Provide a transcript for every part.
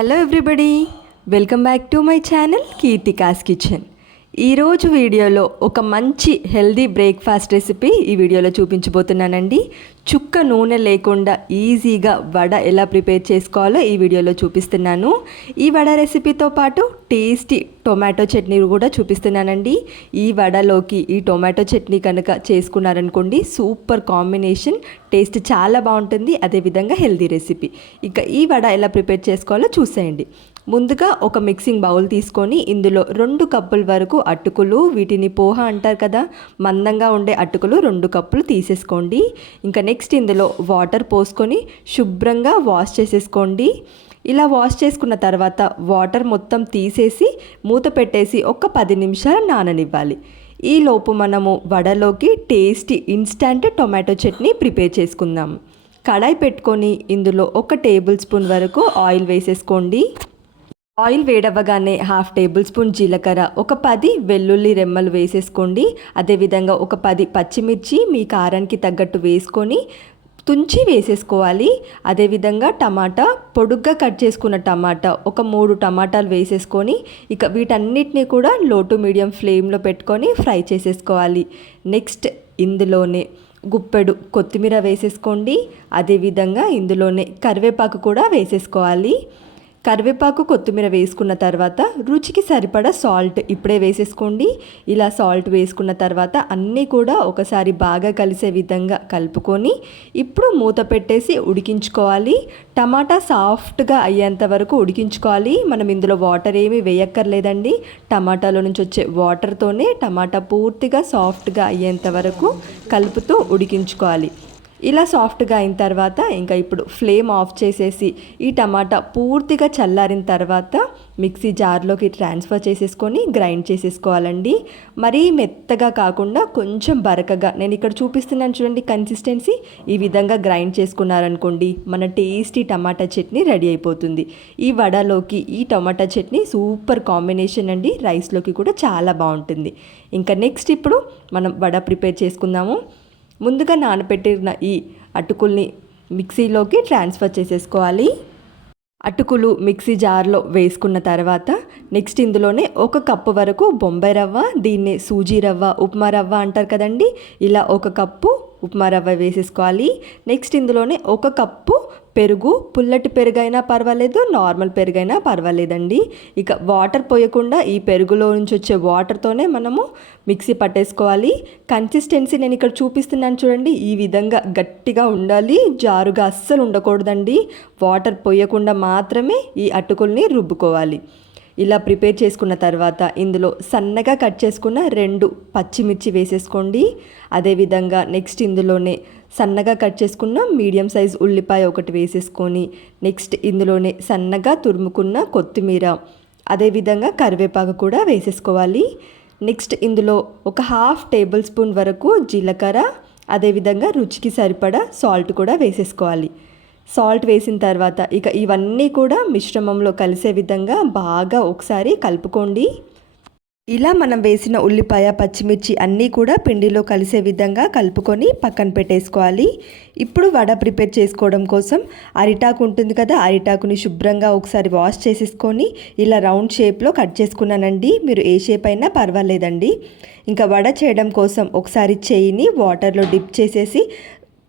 Hello everybody, welcome back to my channel Keerthika's kitchen. ఈరోజు వీడియోలో ఒక మంచి హెల్దీ బ్రేక్ఫాస్ట్ రెసిపీ ఈ వీడియోలో చూపించబోతున్నానండి. చుక్క నూనె లేకుండా ఈజీగా వడ ఎలా ప్రిపేర్ చేసుకోవాలో ఈ వీడియోలో చూపిస్తున్నాను. ఈ వడ రెసిపీతో పాటు టేస్టీ టొమాటో చట్నీ కూడా చూపిస్తున్నానండి. ఈ వడలోకి ఈ టొమాటో చట్నీ కనుక చేసుకున్నారనుకోండి, సూపర్ కాంబినేషన్, టేస్ట్ చాలా బాగుంటుంది. అదేవిధంగా హెల్దీ రెసిపీ. ఇక ఈ వడ ఎలా ప్రిపేర్ చేసుకోవాలో చూసేయండి. ముందుగా ఒక మిక్సింగ్ బౌల్ తీసుకొని ఇందులో 2 కప్పుల వరకు అటుకులు, వీటిని పోహ అంటారు కదా, మందంగా ఉండే అటుకులు 2 కప్పులు తీసేసుకోండి. ఇంకా నెక్స్ట్ ఇందులో వాటర్ పోసుకొని శుభ్రంగా వాష్ చేసేసుకోండి. ఇలా వాష్ చేసుకున్న తర్వాత వాటర్ మొత్తం తీసేసి మూత పెట్టేసి ఒక 10 నిమిషాలు నాననివ్వాలి. ఈలోపు మనము వడలోకి tasty instant tomato chutney prepare చేసుకుందాం. కడాయి పెట్టుకొని ఇందులో 1 టేబుల్ స్పూన్ వరకు ఆయిల్ వేసేసుకోండి. ఆయిల్ వేడవ్వగానే 1/2 టేబుల్ స్పూన్ జీలకర్ర, ఒక 10 వెల్లుల్లి రెమ్మలు వేసేసుకోండి. అదేవిధంగా ఒక 10 పచ్చిమిర్చి మీ కారానికి తగ్గట్టు వేసుకొని తుంచి వేసేసుకోవాలి. అదేవిధంగా టమాటా, పొడుగ్గా కట్ చేసుకున్న టమాటా ఒక 3 టమాటాలు వేసేసుకొని ఇక వీటన్నిటిని కూడా లో టు మీడియం ఫ్లేమ్లో పెట్టుకొని ఫ్రై చేసేసుకోవాలి. నెక్స్ట్ ఇందులోనే గుప్పెడు కొత్తిమీర వేసేసుకోండి. అదేవిధంగా ఇందులోనే కరివేపాకు కూడా వేసేసుకోవాలి. కరివేపాకు, కొత్తిమీర వేసుకున్న తర్వాత రుచికి సరిపడా సాల్ట్ ఇప్పుడే వేసేసుకోండి. ఇలా సాల్ట్ వేసుకున్న తర్వాత అన్నీ కూడా ఒకసారి బాగా కలిసే విధంగా కలుపుకొని ఇప్పుడు మూత పెట్టేసి ఉడికించుకోవాలి. టమాటా సాఫ్ట్గా అయ్యేంత వరకు ఉడికించుకోవాలి. మనం ఇందులో వాటర్ ఏమీ వేయక్కర్లేదండి. టమాటాలో నుంచి వచ్చే వాటర్తోనే టమాటా పూర్తిగా సాఫ్ట్గా అయ్యేంత వరకు కలుపుతూ ఉడికించుకోవాలి. ఇలా సాఫ్ట్గా అయిన తర్వాత ఇంకా ఇప్పుడు ఫ్లేమ్ ఆఫ్ చేసేసి ఈ టమాటా పూర్తిగా చల్లారిన తర్వాత మిక్సీ జార్లోకి ట్రాన్స్ఫర్ చేసేసుకొని గ్రైండ్ చేసేసుకోవాలండి. మరీ మెత్తగా కాకుండా కొంచెం బరకగా, నేను ఇక్కడ చూపిస్తున్నాను చూడండి కన్సిస్టెన్సీ, ఈ విధంగా గ్రైండ్ చేసుకున్నారనుకోండి మన టేస్టీ టమాటా చట్నీ రెడీ అయిపోతుంది. ఈ వడలోకి ఈ టమాటా చట్నీ సూపర్ కాంబినేషన్ అండి. రైస్లోకి కూడా చాలా బాగుంటుంది. ఇంకా నెక్స్ట్ ఇప్పుడు మనం వడ ప్రిపేర్ చేసుకుందాము. ముందుగా నానబెట్టిన ఈ అటుకుల్ని మిక్సీలోకి ట్రాన్స్ఫర్ చేసేసుకోవాలి. అటుకులు మిక్సీ జార్లో వేసుకున్న తర్వాత నెక్స్ట్ ఇందులోనే 1 కప్పు వరకు బొంబాయి రవ్వ, దీన్ని సూజీ రవ్వ, ఉప్మా రవ్వ అంటారు కదండి, ఇలా 1 కప్పు ఉప్మా రవ్వ వేసేసుకోవాలి. నెక్స్ట్ ఇందులోనే 1 కప్పు పెరుగు, పుల్లటి పెరుగైనా పర్వాలేదు, నార్మల్ పెరుగైనా పర్వాలేదండి. ఇక వాటర్ పోయకుండా ఈ పెరుగులో నుంచి వచ్చే వాటర్తోనే మనము మిక్సీ పట్టేసుకోవాలి. కన్సిస్టెన్సీ నేను ఇక్కడ చూపిస్తున్నాను చూడండి, ఈ విధంగా గట్టిగా ఉండాలి, జారుగా అస్సలు ఉండకూడదండి. వాటర్ పోయకుండా మాత్రమే ఈ అటుకుల్ని రుబ్బుకోవాలి. ఇలా ప్రిపేర్ చేసుకున్న తర్వాత ఇందులో సన్నగా కట్ చేసుకున్న 2 పచ్చిమిర్చి వేసేసుకోండి. అదేవిధంగా నెక్స్ట్ ఇందులోనే సన్నగా కట్ చేసుకున్న మీడియం సైజ్ ఉల్లిపాయ 1 వేసేసుకొని నెక్స్ట్ ఇందులోనే సన్నగా తురుముకున్న కొత్తిమీర, అదేవిధంగా కరివేపాకు కూడా వేసేసుకోవాలి. నెక్స్ట్ ఇందులో ఒక 1/2 టేబుల్ స్పూన్ వరకు జీలకర్ర, అదేవిధంగా రుచికి సరిపడా సాల్ట్ కూడా వేసేసుకోవాలి. సాల్ట్ వేసిన తర్వాత ఇక ఇవన్నీ కూడా మిశ్రమంలో కలిసే విధంగా బాగా ఒకసారి కలుపుకోండి. ఇలా మనం వేసిన ఉల్లిపాయ, పచ్చిమిర్చి అన్నీ కూడా పిండిలో కలిసే విధంగా కలుపుకొని పక్కన పెట్టేసుకోవాలి. ఇప్పుడు వడ ప్రిపేర్ చేసుకోవడం కోసం అరిటాకు ఉంటుంది కదా, అరిటాకుని శుభ్రంగా ఒకసారి వాష్ చేసేసుకొని ఇలా రౌండ్ షేప్లో కట్ చేసుకున్నానండి. మీరు ఏ షేప్ అయినా పర్వాలేదండి. ఇంకా వడ చేయడం కోసం ఒకసారి చేయిని వాటర్లో డిప్ చేసేసి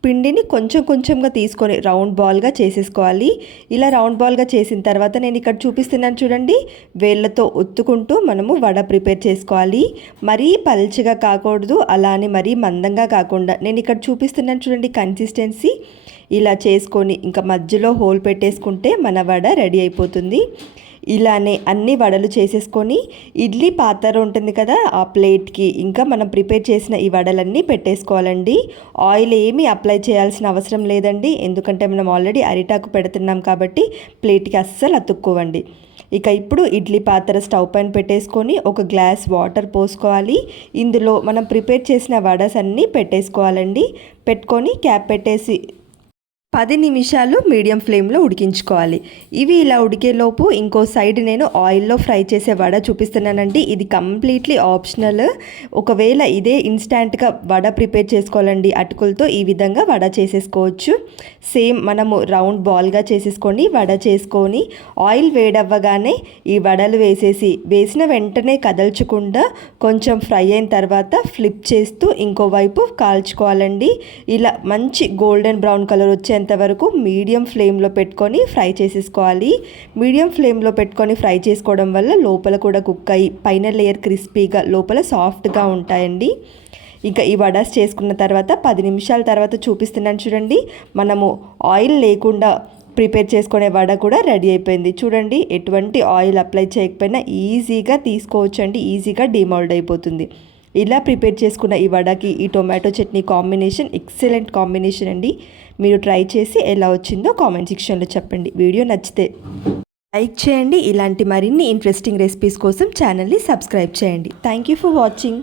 పిండిని కొంచెం కొంచెంగా తీసుకొని రౌండ్ బాల్గా చేసేసుకోవాలి. ఇలా రౌండ్ బాల్గా చేసిన తర్వాత నేను ఇక్కడ చూపిస్తున్నాను చూడండి, వేళ్ళతో ఒత్తుకుంటూ మనము వడ ప్రిపేర్ చేసుకోవాలి. మరీ పల్చగా కాకూడదు, అలానే మరీ మందంగా కాకుండా నేను ఇక్కడ చూపిస్తున్నాను చూడండి కన్సిస్టెన్సీ, ఇలా చేసుకొని ఇంకా మధ్యలో హోల్ పెట్టేసుకుంటే మన వడ రెడీ అయిపోతుంది. ఇలానే అన్ని వడలు చేసేసుకొని ఇడ్లీ పాత్ర ఉంటుంది కదా, ఆ ప్లేట్కి ఇంకా మనం ప్రిపేర్ చేసిన ఈ వడలన్నీ పెట్టేసుకోవాలండి. ఆయిల్ ఏమీ అప్లై చేయాల్సిన అవసరం లేదండి, ఎందుకంటే మనం ఆల్రెడీ అరిటాకు పెడుతున్నాం కాబట్టి ప్లేట్కి అస్సలు అతుక్కోవండి. ఇక ఇప్పుడు ఇడ్లీ పాత్ర స్టవ్ పైన పెట్టేసుకొని 1 గ్లాస్ వాటర్ పోసుకోవాలి. ఇందులో మనం ప్రిపేర్ చేసిన వడస్ అన్నీ పెట్టేసుకోవాలండి. పెట్టుకొని క్యాప్ పెట్టేసి 10 నిమిషాలు మీడియం ఫ్లేమ్లో ఉడికించుకోవాలి. ఇవి ఇలా ఉడికేలోపు ఇంకో సైడ్ నేను ఆయిల్లో ఫ్రై చేసే వడ చూపిస్తున్నానండి. ఇది కంప్లీట్లీ ఆప్షనల్. ఒకవేళ ఇదే ఇన్స్టాంట్గా వడ ప్రిపేర్ చేసుకోవాలండి అటుకులతో, ఈ విధంగా వడ చేసేసుకోవచ్చు. సేమ్ మనము రౌండ్ బాల్గా చేసేసుకొని వడ చేసుకొని ఆయిల్ వేడవ్వగానే ఈ వడలు వేసిన వెంటనే కదల్చకుండా కొంచెం ఫ్రై అయిన తర్వాత ఫ్లిప్ చేస్తూ ఇంకోవైపు కాల్చుకోవాలండి. ఇలా మంచి గోల్డెన్ బ్రౌన్ కలర్ వచ్చేంత వరకు మీడియం ఫ్లేమ్లో పెట్టుకొని ఫ్రై చేసేసుకోవాలి. మీడియం ఫ్లేమ్లో పెట్టుకొని ఫ్రై చేసుకోవడం వల్ల లోపల కూడా కుక్ అయ్యి పైన లేయర్ క్రిస్పీగా లోపల సాఫ్ట్గా ఉంటాయండి. ఇంకా ఈ వడాస్ చేసుకున్న తర్వాత 10 నిమిషాల తర్వాత చూపిస్తున్నాను చూడండి. మనము ఆయిల్ లేకుండా ప్రిపేర్ చేసుకునే వడ కూడా రెడీ అయిపోయింది. చూడండి, ఎటువంటి ఆయిల్ అప్లై చేయకపోయినా ఈజీగా తీసుకోవచ్చు అండి, ఈజీగా డిమోల్డ్ అయిపోతుంది. ఇలా ప్రిపేర్ చేసుకున్న ఈ వడకి ఈ tomato chutney combination excellent combination అండి. మీరు ట్రై చేసి ఎలా వచ్చిందో కామెంట్ సెక్షన్లో చెప్పండి. వీడియో నచ్చితే లైక్ చేయండి. ఇలాంటి మరిన్ని ఇంట్రెస్టింగ్ రెసిపీస్ కోసం ఛానల్ని సబ్స్క్రైబ్ చేయండి. Thank you for watching.